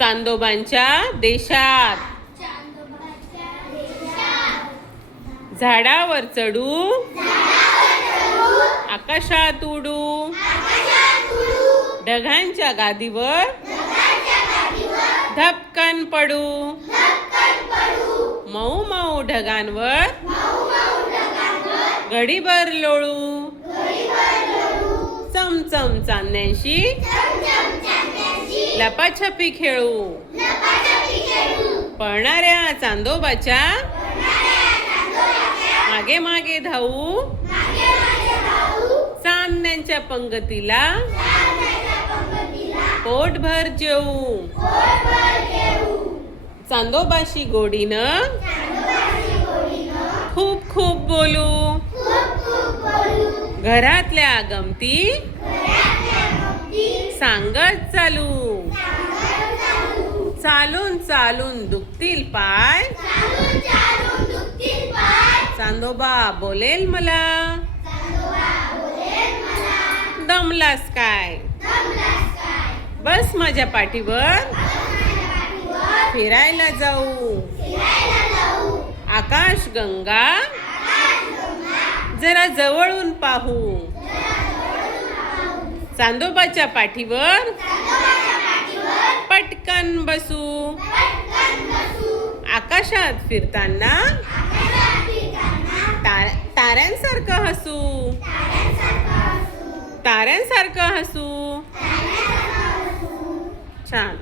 चांदोबांच्या देशात झाडावर चढू आकाशात उडू ढगांच्या गादीवर धपकन पडू मऊ मऊ ढगांवर घडीभर लोळू चमचम चांदण्यांशी लपाछपी खेळू पळणाऱ्या चांदोबाच्या मागे मागे धावू चांदण्यांच्या पंगतीला पोटभर जेवू चांदोबाशी गोडीनं खूप खूप बोलू घरातल्या गमती सांगत चालू चालून चालून दुखतील पाय चांदोबा बोलेल मला दमलास काय बस माझ्या पाठीवर फिरायला जाऊ आकाश गंगा जरा जवळून पाहू चांदोबाच्या पाठीवर पटकन बसू आकाशात फिरताना ताऱ्यांसारखं हसू छान.